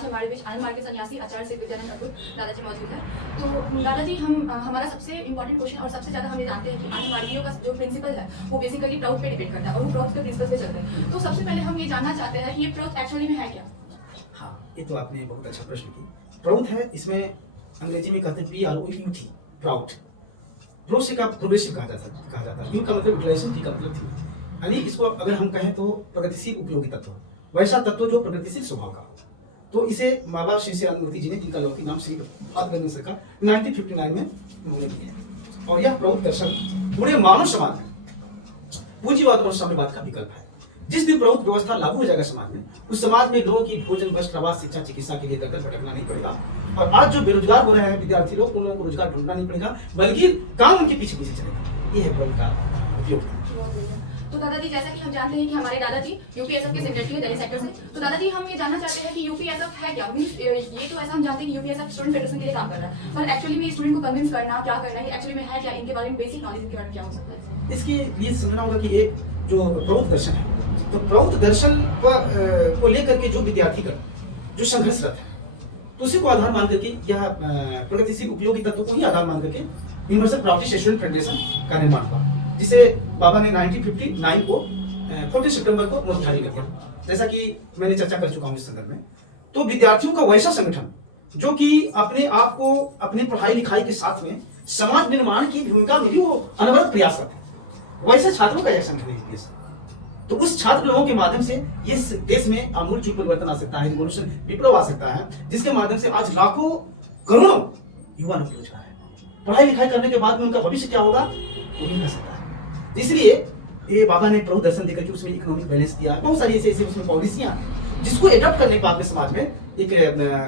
आज हमारे बीच आनंद मार्ग के सन्यासी आचार्य से विद्यानंद अटूट दादाजी मौजूद है। तो दादाजी, हम हमारा सबसे इंपॉर्टेंट क्वेश्चन और सबसे ज़्यादा हम ये जानते हैं कि आनंद मार्गियों का जो प्रिंसिपल है वो बेसिकली प्राउड पे डिपेंड करता है और वो प्राउड के प्रिंसिपल पे चलते हैं। तो सबसे पहले हम ये जानना चाहते हैं कि ये प्राउड एक्चुअली में है क्या? हाँ, ये तो आपने बहुत अच्छा प्रश्न किया। प्राउड है, इसमें अंग्रेजी में कहते हैं PROUT, प्राउड। प्रोसे का प्रोग्रेसिव कहा जाता है। यू का मतलब यूटिलाइजेशन, टी का मतलब थी। यानी इसको अगर हम कहें तो प्रगतिशील उपयोगी तत्व, वैसा तत्व जो प्रगतिशील स्वभाव का हो। तो इसे बाबा श्री शिवानंद जी ने, जिनका लौकिक नाम श्री आत्मगन सरकार 1959 में उन्होंने दिया। और यह प्रौढ़ दर्शन पूरे मानव समाज में पूंजीवाद और साम्यवाद का विकल्प है। जिस दिन प्रौढ़ व्यवस्था लागू हो जाएगा समाज में, उस समाज में लोगों की भोजन, वस्त्र, आवास, शिक्षा, चिकित्सा के लिए दर दर भटकना नहीं पड़ेगा। और आज जो बेरोजगार हो रहे हैं विद्यार्थी लोग, उन लोगों को रोजगार ढूंढना नहीं पड़ेगा, बल्कि काम उनके पीछे पीछे चलेगा। ये है प्रौढ़ का उपयोग। तो दादाजी, जैसा कि हम जानते हैं कि हमारे दादाजी यूपीएसएफ के सेक्रेटरी है दिल्ली सेक्टर से, तो दादाजी हम ये जानना चाहते हैं कि यूपीएसएफ है क्या? ये तो ऐसा हम जानते हैं कि यूपीएसएफ स्टूडेंट फेडरेशन के लिए काम कर रहा है, पर एक्चुअली में स्टूडेंट को कन्विंस करना, क्या करना है एक्चुअली में है क्या, इनके बारे में बेसिक नॉलेज इनके बारे में क्या हो सकता है? इसके लिए समझना होगा कि एक जो प्रौढ़ दर्शन है, तो प्रौढ़ दर्शन को लेकर के जो विद्यार्थीगण जो संघर्षरत है, तो उसी को आधार मान करके यह प्रगतिशील उपयोगी तत्व को ही आधार मान करके यूनिवर्सल प्राउडिस्ट स्टूडेंट फेडरेशन का निर्माण हुआ, जिसे बाबा ने 1959 को 14 सितंबर को नोटिफाई कर दिया। जैसा कि मैंने चर्चा कर चुका हूं इस संदर्भ में। तो विद्यार्थियों का वैसा संगठन जो कि अपने आप को अपनी पढ़ाई लिखाई के साथ में समाज निर्माण की भूमिका में भी वो अनवरत प्रयास करते हैं, वैसे छात्रों का यह संगठन है। तो उस छात्र लोगों के माध्यम से इस देश में आमूल परिवर्तन आ सकता है, रिवॉल्यूशन, विप्लव आ सकता है, जिसके माध्यम से आज लाखों करोड़ों युवा बेरोजगार है। पढ़ाई लिखाई करने के बाद में उनका भविष्य क्या होगा वो नहीं कह सकता है। इसलिए ये बाबा ने प्रौढ़ दर्शन देकर के उसमें इकोनॉमिक बैलेंस दिया, बहुत सारी ऐसे उसमें पॉलिसियां जिसको एडॉप्ट करने के बाद में समाज में एक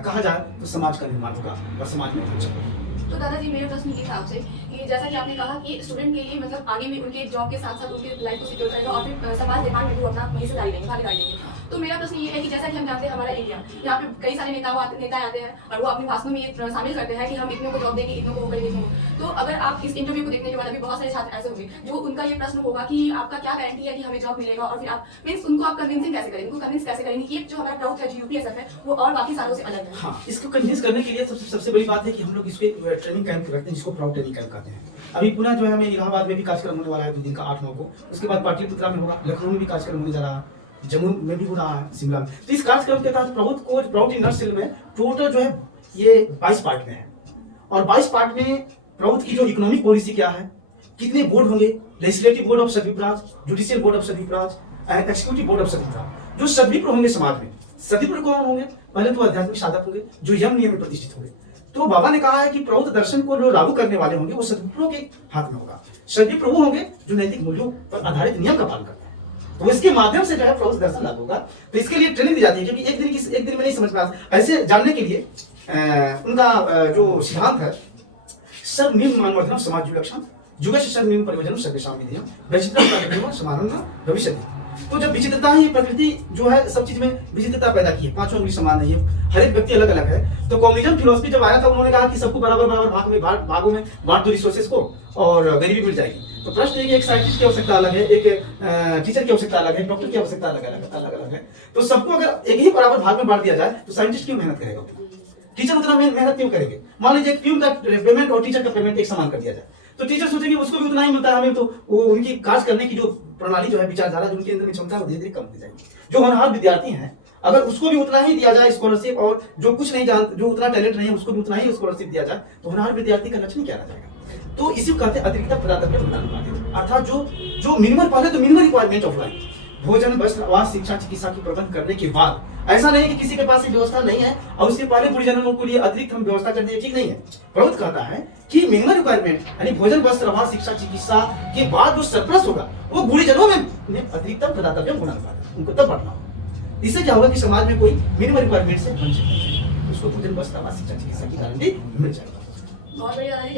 कहा जाए तो समाज का निर्माण होगा और समाज में अच्छा होगा। तो दादाजी, मेरा प्रश्न ये था आपसे कि जैसा कि आपने कहा कि स्टूडेंट के लिए मतलब आगे भी उनके जॉब के साथ साथ उनके लाइफ को सिक्योर करेगा और फिर समाज निर्माण में भी वो अपना हिस्सेदारी देंगे, भागीदारी देंगे। तो मेरा प्रश्न ये है कि जैसा कि हम जानते हैं हमारा इंडिया, यहाँ पे कई सारे नेता आते हैं और वो अपने भाषणों में ये शामिल करते हैं कि हम इतनों को जॉब देंगे, इतनों को वो करेंगे, इतनों। तो अगर आप इस इंटरव्यू को देखने के बाद अभी बहुत सारे छात्र ऐसे होंगे जो उनका ये प्रश्न होगा कि आपका क्या गारंटी है कि हमें जॉब मिलेगा, और फिर आप मीन्स उनको आप कन्विंसिंग कैसे करेंगे, उनको कन्विंस कैसे करेंगे कि जो हमारा प्राउड है, जो यूपीएसएफ है, वो और बाकी सारों से अलग है? हाँ, इसको कन्विंस करने के लिए सबसे बड़ी बात है कि हम लोग इसके ट्रेनिंग कैंप रखते हैं, जिसको प्राउड ट्रेनिंग कैंप कहते हैं। अभी पुनः जो है हमें इलाहाबाद में भी कार्यक्रम होने वाला है 2 दिन का 8-9 को। उसके बाद पाटलिपुत्रा में होगा, लखनऊ में भी कार्यक्रम होने जा रहा है, जम्मू में भी हो रहा है, शिमला में। तो इस कार्यक्रम के तहत प्राउड यूनिवर्सिटी में टोटल जो है ये 22 पार्ट में है, और 22 पार्ट में प्राउड की जो इकोनॉमिक पॉलिसी क्या है, कितने बोर्ड होंगे, लेजिस्लेटिव बोर्ड ऑफ सभी ब्रांच, जुडिशियल बोर्ड ऑफ सभी ब्रांच, एक्जीक्यूटिव बोर्ड ऑफ सभी ब्रांच, जो सदविप्र होंगे समाज में। सदविप्र कौन होंगे? पहले तो आध्यात्मिक साधक होंगे जो यम नियम में प्रतिष्ठित होंगे। तो बाबा ने कहा है कि प्रौढ़ दर्शन को जो लागू करने वाले होंगे वो सदविप्रों के हाथ में होगा। सदविप्र वो होंगे जो नैतिक मूल्यों पर आधारित नियम का पालन करते हैं। तो इसके माध्यम से जो है प्रौढ़ दर्शन लागू होगा। तो इसके लिए ट्रेनिंग दी जाती है, क्योंकि एक दिन में नहीं समझ पाया। ऐसे जानने के लिए उनका जो सिद्धांत है, सर्व नियम मानवर्धनम समाज लक्षण जुगस्य सर्व नियम परिवर्तनम सर्वेषां विधेयम वैचित्रम प्रकृतिम समानम भविष्यति। तो जब विचित्रता ही प्रकृति जो है सब चीज में विचित्रता पैदा की है, 5 उंगली समान नहीं है, हर एक व्यक्ति अलग अलग है। तो कम्युनिज्म फिलोसफी जब आया था, उन्होंने कहा कि सबको बराबर बराबर भागों में बांट दो रिसोर्सेज को और गरीबी मिल जाएगी। तो प्रश्न है कि एक साइंटिस्ट की आवश्यकता अलग है, एक टीचर की आवश्यकता अलग है, डॉक्टर की आवश्यकता अलग है। तो सबको अगर एक ही बराबर भाग में बांट दिया जाए तो साइंटिस्ट क्यों मेहनत करेगा, टीचर उतना मेहनत क्यों करेंगे? मान लीजिए प्यून का पेमेंट और टीचर का पेमेंट एक समान कर दिया जाए, तो टीचर सोचेंगे उसको भी उतना ही मिलता है हमें, तो वो उनकी कार्य करने की जो प्रणाली जो है, विचारधारा जो उनके अंदर में क्षमता है, वो धीरे धीरे कम हो जाएगी। जो होनहार विद्यार्थी हैं, अगर उसको भी उतना ही दिया जाए स्कॉलरशिप, और जो कुछ नहीं जानते, जो उतना टैलेंट नहीं है, उसको भी उतना ही स्कॉलरशिप दिया जाए, तो होनहार विद्यार्थी का लक्ष्य क्या रह जाएगा? तो इसी को कहते हैं अतिरिक्त पदार्थ, अर्थात जो मिनिमम, पहले तो मिनिमम रिक्वायरमेंट ऑफ लाइफ, भोजन, वस्त्र, आवास, शिक्षा, चिकित्सा की प्रबंध करने के बाद, ऐसा नहीं कि किसी के पास व्यवस्था नहीं है और उसके पहले परिजनों के लिए अतिरिक्त हम व्यवस्था करते हैं, ठीक नहीं है। प्रभुत्व कहता है कि मिनिमम रिक्वायरमेंट यानी भोजन, वस्त्र, आवास, शिक्षा, चिकित्सा के बाद जो सरप्लस होगा वो गुणीजनों में अतिरिक्त प्रदातव्य गुणा होगा, उनको तब बढ़ना होगा। इससे क्या होगा कि समाज में कोई मिनिमम रिक्वायरमेंट से वंचित नहीं है, उसको भोजन, वस्त्र, आवास, शिक्षा, चिकित्सा की गारंटी मिल जाएगा। बहुत बढ़िया दादाजी,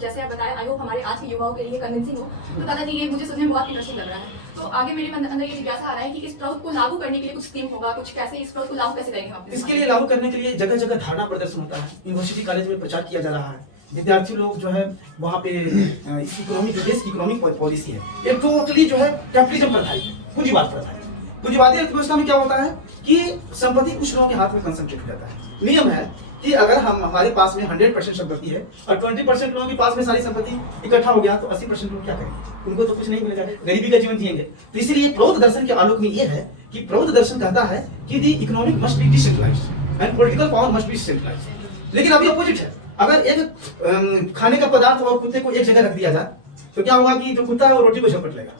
जैसे आप बताया, आई होप हमारे आज के युवाओं के लिए कन्विंसिंग हो। तो दादाजी, ये मुझे सुनने में बहुत इंटरेस्टिंग लग रहा है। तो आगे मेरे अंदर ये जिज्ञासा आ रहा है कि इस प्राउड को लागू करने के लिए कुछ स्कीम होगा, कुछ कैसे इस प्राउड को लागू कैसे करेंगे आप? इसके लिए लागू करने के लिए जगह जगह धारणा प्रदर्शन होता है, यूनिवर्सिटी कॉलेज में प्रचार किया जा रहा है। विद्यार्थी लोग जो है वहाँ पे इकोनॉमिक, जो देश की इकोनॉमिक पॉलिसी है, ये टोटली जो है कैपिटलिज्म पर आधारित है, पूंजीवाद पर आधारित है। पूंजीवादी अर्थव्यवस्था में क्या होता है कि संपत्ति कुछ लोगों के हाथ में कंसंट्रेट हो जाता है। नियम है कि अगर हम हमारे पास में 100% संपत्ति है और 20% लोगों के पास में सारी संपत्ति इकट्ठा हो गया तो 80% लोग क्या करेंगे? उनको तो कुछ नहीं मिलेगा, गरीबी का जीवन जिएंगे। तो इसीलिए प्रौद्ध दर्शन के आलोक में ये है कि प्रौद्ध दर्शन कहता है कि the economic must be decentralised and political power must be centralised. लेकिन अभी अपोजिट है, अगर एक खाने का पदार्थ और कुत्ते को एक जगह रख दिया जाए तो क्या होगा कि जो कुत्ता है वो रोटी को झपट लेगा।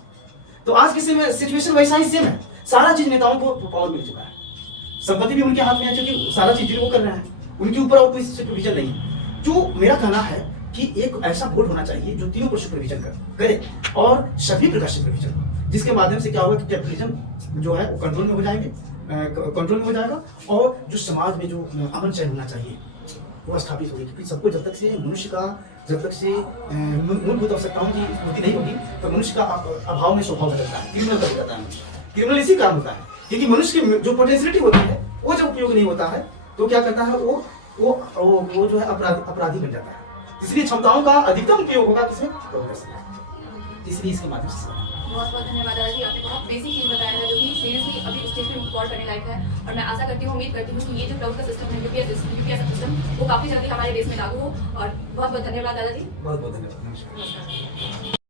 तो आज की सिचुएशन वैसा ही सेम है, सारा चीज नेताओं को पावर मिल चुका है, संपत्ति भी उनके हाथ में है क्योंकि सारा चीज वो कर रहे हैं, उनके ऊपर और कोई सुपरविजन नहीं है। जो मेरा कहना है कि एक ऐसा बोर्ड होना चाहिए जो तीनों पर सुपरविजन करे और सभी प्रकार से सुपरविजन, जिसके माध्यम से क्या होगा कि कैपिटलिज्म जो है वो कंट्रोल में हो जाएंगे, कंट्रोल में हो जाएगा और जो समाज में जो अमन चैन होना चाहिए वो स्थापित होगी। क्योंकि सबको जब तक से मनुष्य का जब तक से मूलभूत आवश्यकताओं की पूर्ति नहीं होगी तो मनुष्य का अभाव में स्वभाव बदलता है, क्रिमिनल बन जाता है। क्रिमिनल इसी कारण होता है क्योंकि मनुष्य की जो पोटेंशियलिटी होती है वो जब उपयोग नहीं होता है तो क्या करता है वो जो है अपराधी बन जाता है। इसलिए क्षमताओं का अधिकतम उपयोग होगा किसमें? इसलिए इसके माध्यम से बहुत बहुत धन्यवाद दादाजी, आपने बहुत बेसिक चीज बताया है जो कि सीरियसली अभी स्टेज पे रिकॉर्ड करने लायक है। और मैं आशा करती हूँ, उम्मीद करती हूँ कि ये जो क्लाउड का सिस्टम है यूपीएस सिस्टम वो काफी जल्दी हमारे देश में लागू हो। और बहुत बहुत धन्यवाद दादाजी। बहुत बहुत धन्यवाद। नमस्कार।